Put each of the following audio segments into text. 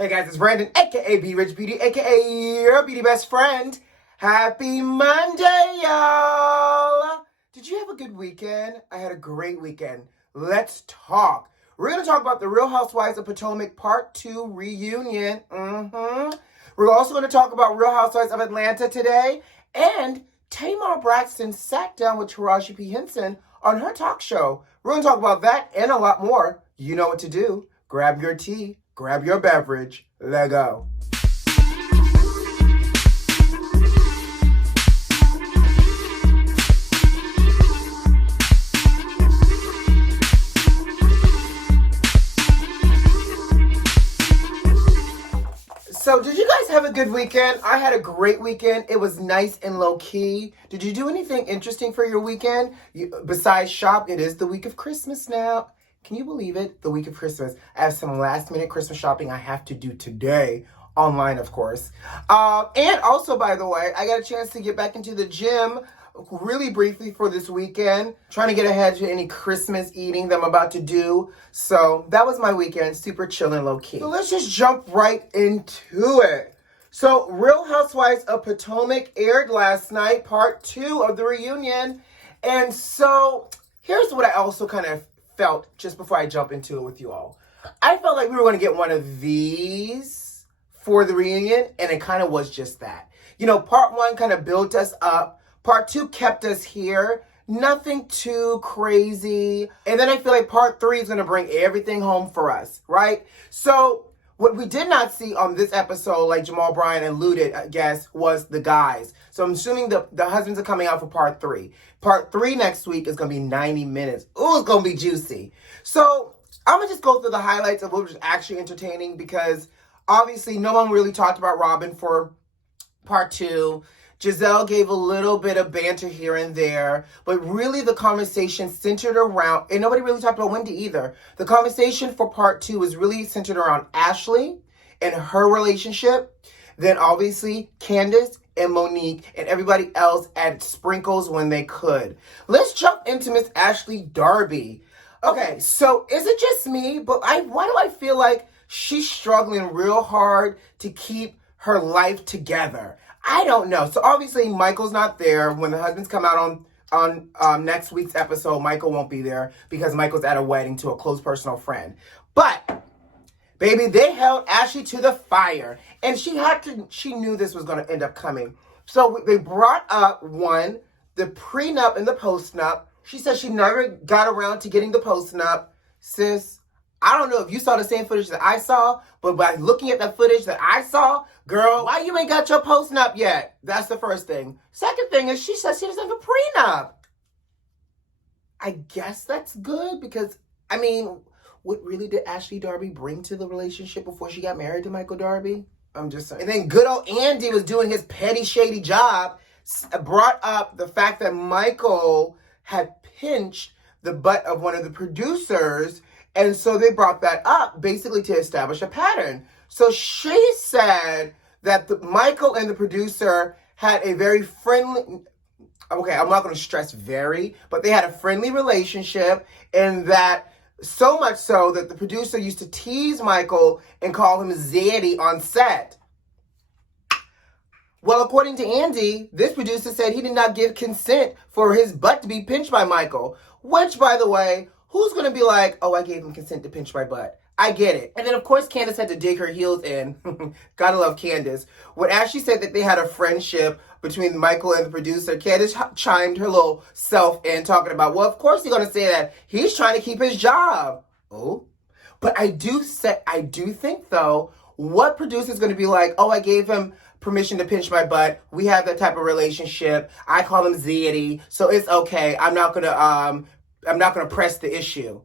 Hey guys, it's Brandon, aka B.Rich Beauty, aka your beauty best friend. Happy Monday, y'all! Did you have a good weekend? I had a great weekend. Let's talk. We're going to talk about the Real Housewives of Potomac Part 2 reunion. We're also going to talk about Real Housewives of Atlanta today. And TAMAR Braxton sat down with TARAJI Henson on her talk show. We're going to talk about that and a lot more. You know what to do. Grab your tea. Grab your beverage. Let go. So, did you guys have a good weekend? I had a great weekend. It was nice and low-key. Did you do anything interesting for your weekend? Besides shop, it is the week of Christmas now. Can you believe it? The week of Christmas. I have some last-minute Christmas shopping I have to do today. Online, of course. And also, by the way, I got a chance to get back into the gym really briefly for this weekend. Trying to get ahead to any Christmas eating that I'm about to do. So, that was my weekend. Super chill and low-key. So, let's just jump right into it. So, Real Housewives of Potomac aired last night, part 2 of the reunion. And so, here's what I also kind of felt just before I jump into it with you all. I felt like we were going to get one of these for the reunion, and it kind of was just that. You know, part 1 kind of built us up. Part 2 kept us here. Nothing too crazy. And then I feel like part 3 is going to bring everything home for us, right? So what we did not see on this episode, like Jamal Bryant alluded, I guess, was the guys. So I'm assuming the husbands are coming out for part 3. Part 3 next week is going to be 90 minutes. Ooh, it's going to be juicy. So I'm going to just go through the highlights of what was actually entertaining because obviously no one really talked about Robin for part 2. Giselle gave a little bit of banter here and there, but really the conversation centered around, and nobody really talked about Wendy either. The conversation for part 2 was really centered around Ashley and her relationship. Then obviously Candace and Monique and everybody else added sprinkles when they could. Let's jump into Miss Ashley Darby. Okay, so is it just me, but why do I feel like she's struggling real hard to keep her life together? I don't know. So obviously Michael's not there. When the husbands come out on next week's episode, Michael won't be there because Michael's at a wedding to a close personal friend. But baby, they held Ashley to the fire, and she knew this was going to end up coming. So they brought up the prenup and the postnup. She said she never got around to getting the postnup. Sis, I don't know if you saw the same footage that I saw, but by looking at the footage that I saw, girl, why you ain't got your postnup yet? That's the first thing. Second thing is she says she doesn't have a prenup. I guess that's good because, I mean, what really did Ashley Darby bring to the relationship before she got married to Michael Darby? I'm just saying. And then good old Andy was doing his petty, shady job, brought up the fact that Michael had pinched the butt of one of the producers. And so they brought that up basically to establish a pattern. So she said that Michael and the producer had a very friendly, okay, I'm not going to stress very, but they had a friendly relationship, and that so much so that the producer used to tease Michael and call him Zaddy on set. Well, according to Andy, this producer said he did not give consent for his butt to be pinched by Michael, which, by the way, who's going to be like, oh, I gave him consent to pinch my butt? I get it. And then, of course, Candace had to dig her heels in. Gotta love Candace. When Ashley said that they had a friendship between Michael and the producer, Candace chimed her little self in talking about, well, of course he's going to say that. He's trying to keep his job. Oh. But I do think, though, what producer's going to be like, oh, I gave him permission to pinch my butt. We have that type of relationship. I call him Zaddy, so it's okay. I'm not going to press the issue.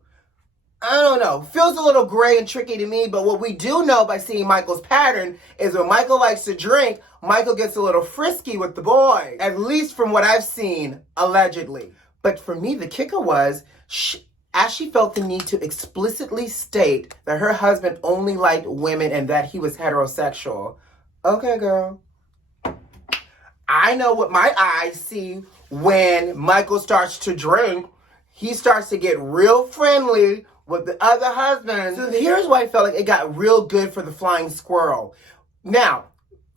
I don't know. Feels a little gray and tricky to me, but what we do know by seeing Michael's pattern is when Michael likes to drink, Michael gets a little frisky with the boys. At least from what I've seen, allegedly. But for me, the kicker was, Ashley felt the need to explicitly state that her husband only liked women and that he was heterosexual. Okay, girl. I know what my eyes see when Michael starts to drink. He starts to get real friendly with the other husband. So here's why I felt like it got real good for the flying squirrel. Now,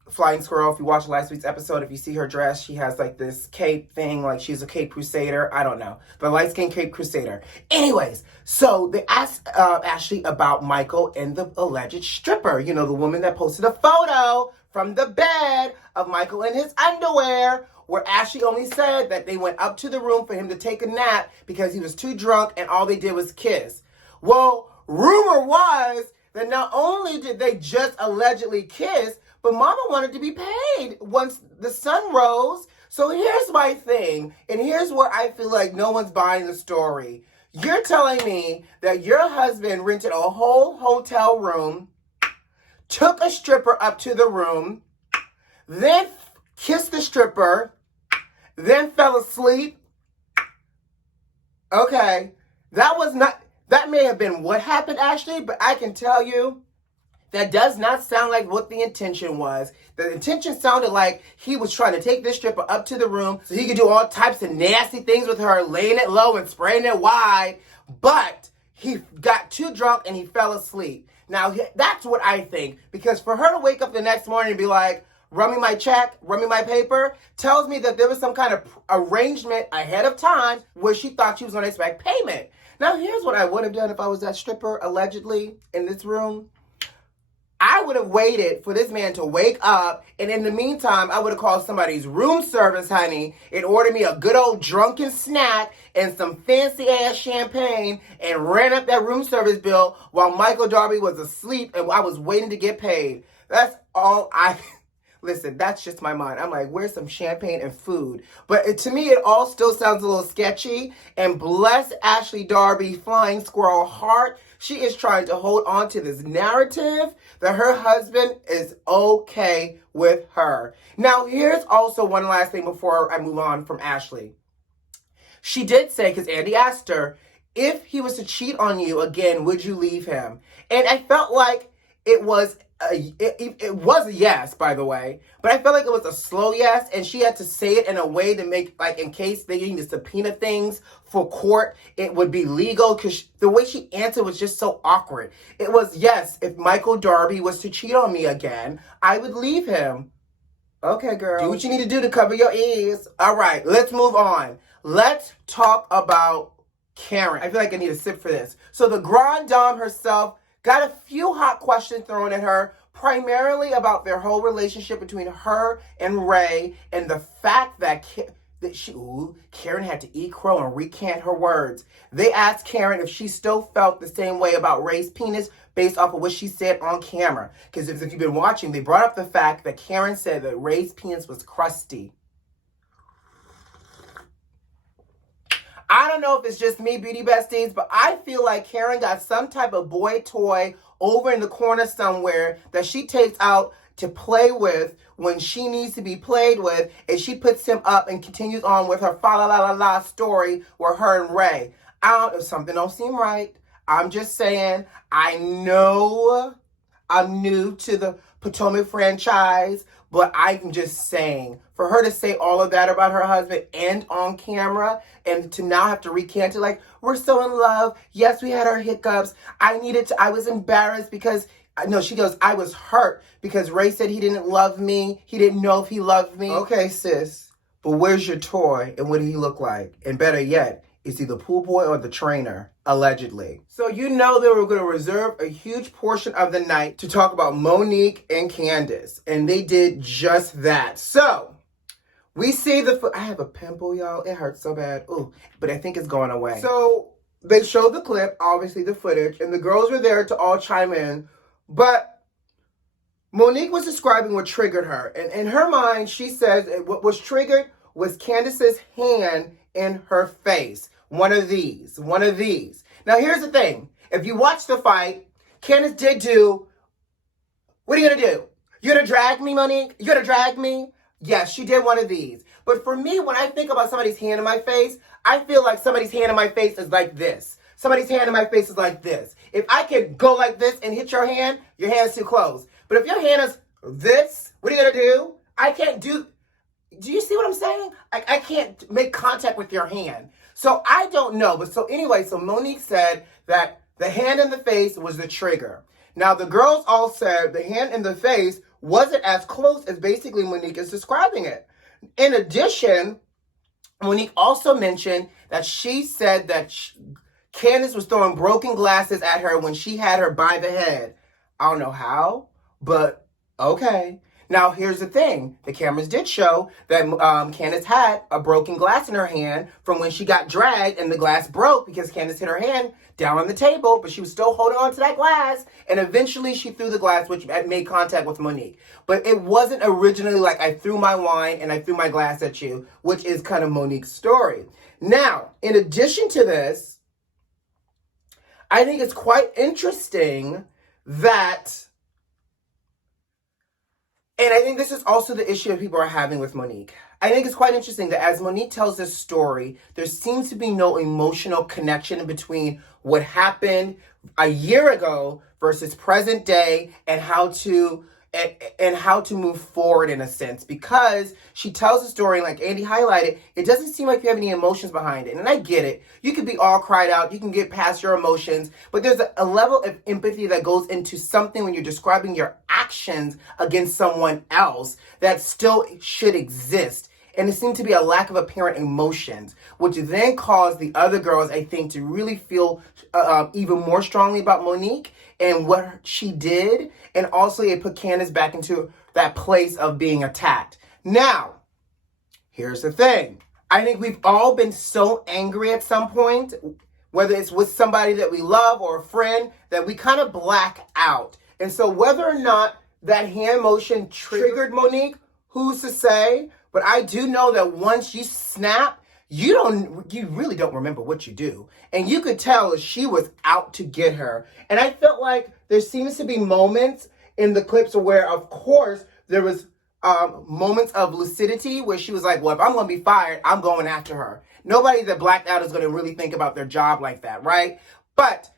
flying squirrel, if you watch last week's episode, if you see her dress, she has like this cape thing, like she's a cape crusader. I don't know. The light-skinned cape crusader. Anyways, so they asked Ashley about Michael and the alleged stripper. You know, the woman that posted a photo from the bed of Michael in his underwear, where Ashley only said that they went up to the room for him to take a nap because he was too drunk and all they did was kiss. Well, rumor was that not only did they just allegedly kiss, but Mama wanted to be paid once the sun rose. So here's my thing, and here's where I feel like no one's buying the story. You're telling me that your husband rented a whole hotel room, took a stripper up to the room, then kissed the stripper, then fell asleep? Okay, that may have been what happened, Ashley, but I can tell you, that does not sound like what the intention was. The intention sounded like he was trying to take this stripper up to the room so he could do all types of nasty things with her, laying it low and spraying it wide. But he got too drunk and he fell asleep. Now, that's what I think. Because for her to wake up the next morning and be like, run me my check, run me my paper, tells me that there was some kind of arrangement ahead of time where she thought she was going to expect payment. Now, here's what I would have done if I was that stripper, allegedly, in this room. I would have waited for this man to wake up, and in the meantime, I would have called somebody's room service, honey, and ordered me a good old drunken snack and some fancy-ass champagne and ran up that room service bill while Michael Darby was asleep and I was waiting to get paid. That's all Listen, that's just my mind. I'm like, where's some champagne and food? But to me, it all still sounds a little sketchy. And bless Ashley Darby, flying squirrel heart. She is trying to hold on to this narrative that her husband is okay with her. Now, here's also one last thing before I move on from Ashley. She did say, because Andy asked her, if he was to cheat on you again, would you leave him? And I felt like it was a yes, by the way, but I felt like it was a slow yes, and she had to say it in a way to make, like, in case they need to subpoena things for court, it would be legal, because the way she answered was just so awkward. It was, yes, if Michael Darby was to cheat on me again, I would leave him. Okay, girl. Do what you need to do to cover your ears. All right, let's move on. Let's talk about Karen. I feel like I need a sip for this. So the Grande Dame herself got a few hot questions thrown at her, primarily about their whole relationship between her and Ray, and the fact that Karen had to eat crow and recant her words. They asked Karen if she still felt the same way about Ray's penis based off of what she said on camera. Because if you've been watching, they brought up the fact that Karen said that Ray's penis was crusty. I don't know if it's just me, beauty besties, but I feel like Karen got some type of boy toy over in the corner somewhere that she takes out to play with when she needs to be played with, and she puts him up and continues on with her fa-la-la-la-la story with her and Ray. Something don't seem right. I'm just saying, I know I'm new to the Potomac franchise, but I'm just saying, for her to say all of that about her husband and on camera, and to now have to recant it, like, we're so in love. Yes, we had our hiccups. I was embarrassed because, no, she goes, I was hurt because Ray said he didn't love me. He didn't know if he loved me. Okay, sis, but where's your toy and what did he look like? And better yet, is he the pool boy or the trainer? Allegedly. So you know they were going to reserve a huge portion of the night to talk about Monique and Candace. And they did just that. So, we see I have a pimple, y'all. It hurts so bad. Ooh, but I think it's going away. So, they showed the clip, obviously the footage, and the girls were there to all chime in. But Monique was describing what triggered her. And in her mind, she says what was triggered was Candace's hand in her face. One of these. Now, here's the thing. If you watch the fight, Candace did do, what are you going to do? You're going to drag me, Monique? You're going to drag me? Yes, she did one of these. But for me, when I think about somebody's hand in my face, I feel like somebody's hand in my face is like this. Somebody's hand in my face is like this. If I could go like this and hit your hand's too close. But if your hand is this, what are you going to do? I can't do you see what I'm saying? I can't make contact with your hand. So I don't know. But so anyway, so Monique said that The hand in the face was the trigger. Now, the girls all said the hand in the face wasn't as close as basically Monique is describing it. In addition, Monique also mentioned that she said that Candace was throwing broken glasses at her when she had her by the head. I don't know how, but okay. Now, here's the thing. The cameras did show that Candace had a broken glass in her hand from when she got dragged and the glass broke because Candace hit her hand down on the table, but she was still holding on to that glass, and eventually she threw the glass, which made contact with Monique. But it wasn't originally like I threw my wine and I threw my glass at you, which is kind of Monique's story. Now, in addition to this, I think it's quite interesting that, and I think this is also the issue that people are having with Monique. I think it's quite interesting that as Monique tells this story, there seems to be no emotional connection between what happened a year ago versus present day and how to move forward in a sense, because she tells the story, like Andy highlighted, it doesn't seem like you have any emotions behind it. And I get it. You could be all cried out. You can get past your emotions, but there's a level of empathy that goes into something when you're describing your actions against someone else that still should exist. And it seemed to be a lack of apparent emotions, which then caused the other girls, I think, to really feel even more strongly about Monique and what she did. And also it put Candace back into that place of being attacked. Now, here's the thing. I think we've all been so angry at some point, whether it's with somebody that we love or a friend, that we kind of black out. And so whether or not that hand motion triggered Monique, who's to say? But I do know that once you snap, you really don't remember what you do. And you could tell she was out to get her. And I felt like there seems to be moments in the clips where, of course, there was moments of lucidity where she was like, well, if I'm going to be fired, I'm going after her. Nobody that blacked out is going to really think about their job like that, right? But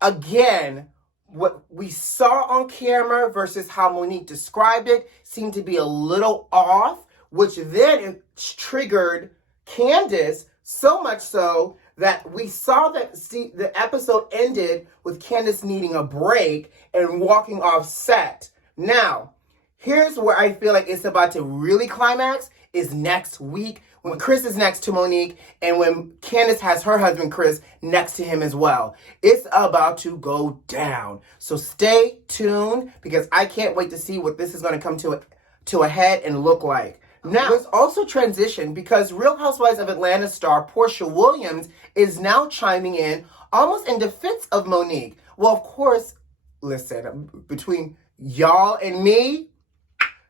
again, what we saw on camera versus how Monique described it seemed to be a little off, which then triggered Candace so much so that we saw that the episode ended with Candace needing a break and walking off set. Now, here's where I feel like it's about to really climax is next week when Chris is next to Monique and when Candace has her husband Chris next to him as well. It's about to go down. So stay tuned because I can't wait to see what this is going to come to a head and look like. Now, let's also transition because Real Housewives of Atlanta star Porsha Williams is now chiming in almost in defense of Monique. Well, of course, listen, between y'all and me,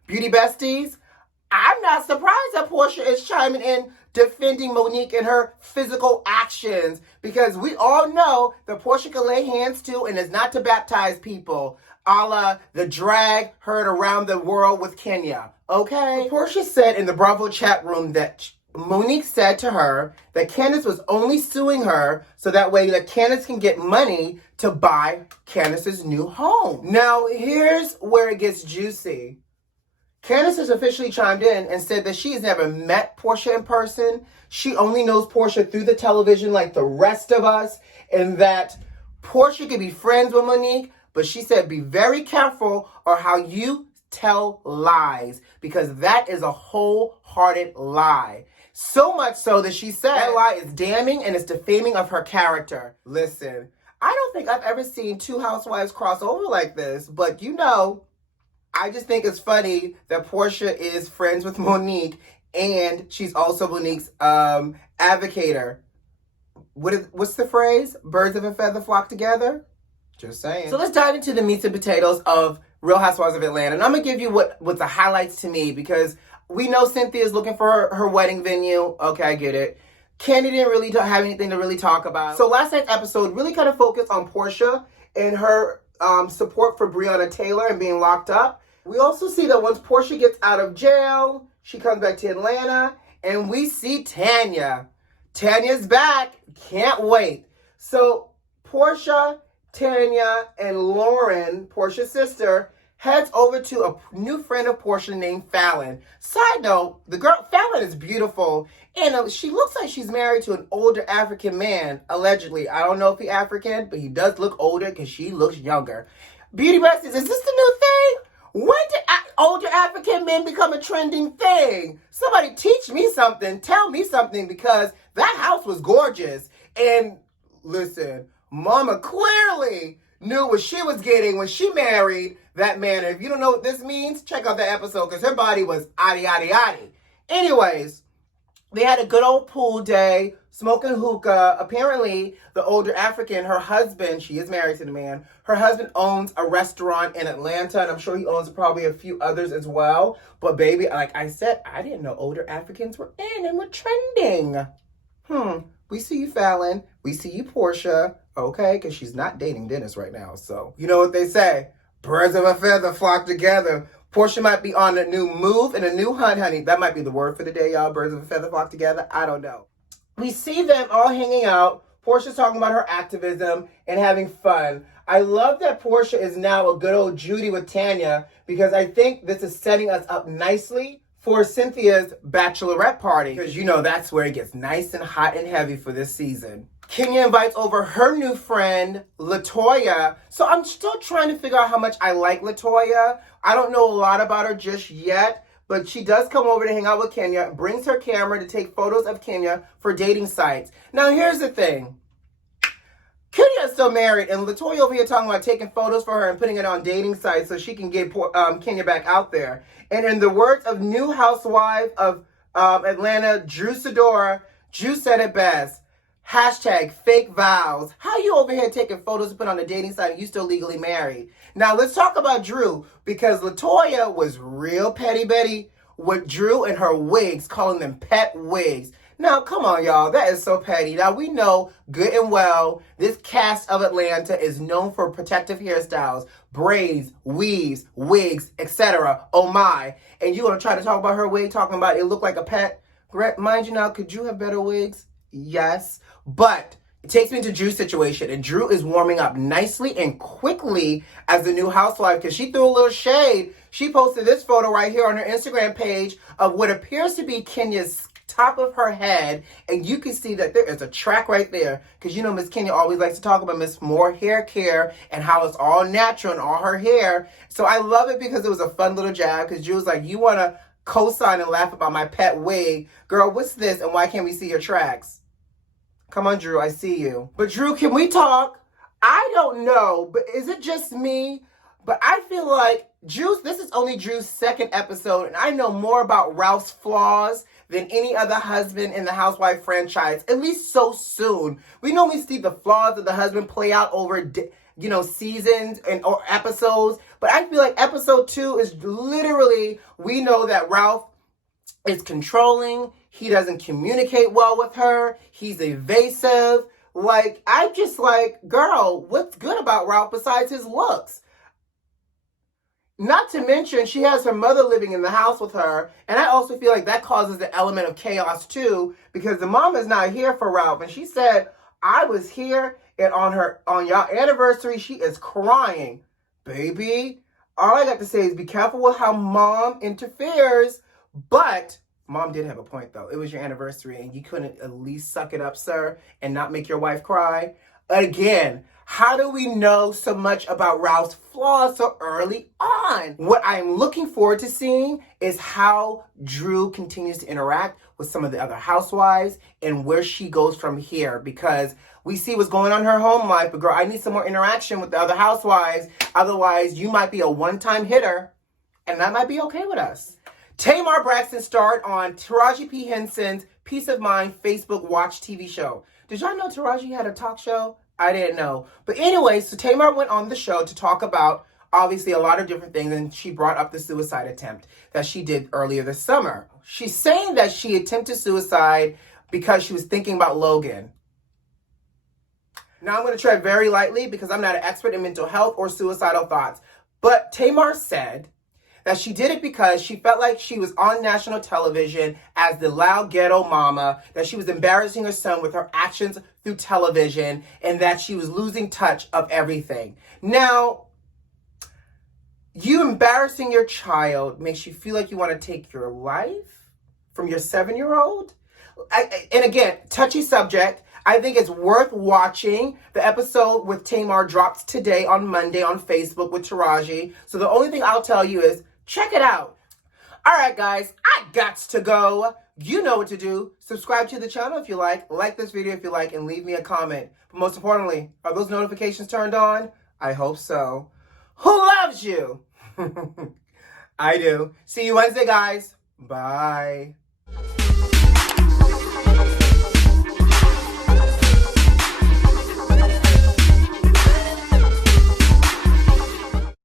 beauty besties, I'm not surprised that Porsha is chiming in defending Monique and her physical actions because we all know that Porsha can lay hands to and is not to baptize people, a la the drag heard around the world with Kenya. Okay? Porsha said in the Bravo chat room that Monique said to her that Candace was only suing her so that way that Candace can get money to buy Candace's new home. Now, here's where it gets juicy. Candace has officially chimed in and said that she has never met Porsha in person. She only knows Porsha through the television like the rest of us, and that Porsha could be friends with Monique, but she said be very careful or how you tell lies because that is a wholehearted lie. So much so that she said that lie is damning and it's defaming of her character. Listen, I don't think I've ever seen two housewives cross over like this, but you know, I just think it's funny that Porsha is friends with Monique and she's also Monique's advocator. What's the phrase? Birds of a feather flock together? Just saying. So let's dive into the meats and potatoes of Real Housewives of Atlanta. And I'm going to give you what the highlights to me because we know Cynthia's looking for her wedding venue. Okay, I get it. Candy didn't really have anything to really talk about. So last night's episode really kind of focused on Porsha and her support for Breonna Taylor and being locked up. We also see that once Porsha gets out of jail, she comes back to Atlanta and we see Tanya. Tanya's back. Can't wait. So Porsha, Tanya, and Lauren, Porsha's sister, heads over to a new friend of Porsha named Fallon. Side note, the girl, Fallon is beautiful, and she looks like she's married to an older African man, allegedly. I don't know if he's African, but he does look older because she looks younger. Beauty Besties, is this the new thing? When did older African men become a trending thing? Somebody teach me something, tell me something, because that house was gorgeous. And listen, Mama clearly knew what she was getting when she married that man. And if you don't know what this means, check out that episode because her body was yaddy, yaddy, yaddy. Anyways, they had a good old pool day, smoking hookah. Apparently, the older African, her husband, she is married to the man, her husband owns a restaurant in Atlanta, and I'm sure he owns probably a few others as well. But baby, like I said, I didn't know older Africans were in and were trending. We see you, Fallon. We see you, Porsha. Okay, because she's not dating Dennis right now. So, you know what they say. Birds of a feather flock together. Porsha might be on a new move and a new hunt, honey. That might be the word for the day, y'all. Birds of a feather flock together. I don't know. We see them all hanging out. Porsha's talking about her activism and having fun. I love that Porsha is now a good old Judy with Tanya because I think this is setting us up nicely for Cynthia's bachelorette party, because you know that's where it gets nice and hot and heavy for this season. Kenya invites over her new friend, LaToya. So I'm still trying to figure out how much I like LaToya. I don't know a lot about her just yet, but she does come over to hang out with Kenya, brings her camera to take photos of Kenya for dating sites. Now here's the thing. Kenya is still married, and LaToya over here talking about taking photos for her and putting it on dating sites so she can get Kenya back out there. And in the words of new housewife of Atlanta, Drew Sidora, Drew said it best. Hashtag fake vows. How you over here taking photos to put on a dating site and you still legally married? Now let's talk about Drew, because LaToya was real petty Betty with Drew and her wigs, calling them pet wigs. Now, come on, y'all. That is so petty. Now, we know good and well this cast of Atlanta is known for protective hairstyles, braids, weaves, wigs, etc. Oh, my. And you want to try to talk about her wig, talking about it looked like a pet? Mind you now, could Drew have better wigs? Yes. But it takes me to Drew's situation. And Drew is warming up nicely and quickly as the new housewife because she threw a little shade. She posted this photo right here on her Instagram page of what appears to be Kenya's top of her head, and you can see that there is a track right there, because you know Miss Kenya always likes to talk about Miss More hair care and how it's all natural and all her hair. So I love it because it was a fun little jab, because Drew was like, you want to co-sign and laugh about my pet wig? Girl, what's this, and why can't we see your tracks? Come on, Drew, I see you. But Drew, can we talk? I don't know, but is it just me? But I feel like this is only Drew's second episode, and I know more about Ralph's flaws than any other husband in the Housewife franchise, at least so soon. We normally see the flaws of the husband play out over, seasons or episodes, but I feel like episode 2 is literally, we know that Ralph is controlling, he doesn't communicate well with her, he's evasive. Like, I'm just like, girl, what's good about Ralph besides his looks? Not to mention, she has her mother living in the house with her, and I also feel like that causes the element of chaos too, because the mom is not here for Ralph, and she said, I was here, and on y'all anniversary, she is crying. Baby, all I got to say is be careful with how mom interferes, but mom did have a point though. It was your anniversary, and you couldn't at least suck it up, sir, and not make your wife cry? Again, how do we know so much about Ralph's flaws so early on? What I'm looking forward to seeing is how Drew continues to interact with some of the other housewives and where she goes from here, because we see what's going on in her home life, but girl, I need some more interaction with the other housewives. Otherwise, you might be a one-time hitter, and that might be okay with us. Tamar Braxton starred on TARAJI P. Henson's Peace of Mind Facebook Watch TV show. Did y'all know Taraji had a talk show? I didn't know. But anyway, so Tamar went on the show to talk about, obviously, a lot of different things, and she brought up the suicide attempt that she did earlier this summer. She's saying that she attempted suicide because she was thinking about Logan. Now, I'm going to tread very lightly because I'm not an expert in mental health or suicidal thoughts. But Tamar said that she did it because she felt like she was on national television as the loud ghetto mama, that she was embarrassing her son with her actions through television, and that she was losing touch of everything. Now, you embarrassing your child makes you feel like you want to take your life from your 7-year-old. And again, touchy subject. I think it's worth watching. The episode with Tamar drops today on Monday on Facebook with Taraji. So the only thing I'll tell you is check it out. All right, guys, I gots to go. You know what to do. Subscribe to the channel if you like this video if you like, and leave me a comment. But most importantly, are those notifications turned on? I hope so. Who loves you? I do. See you Wednesday, guys. Bye.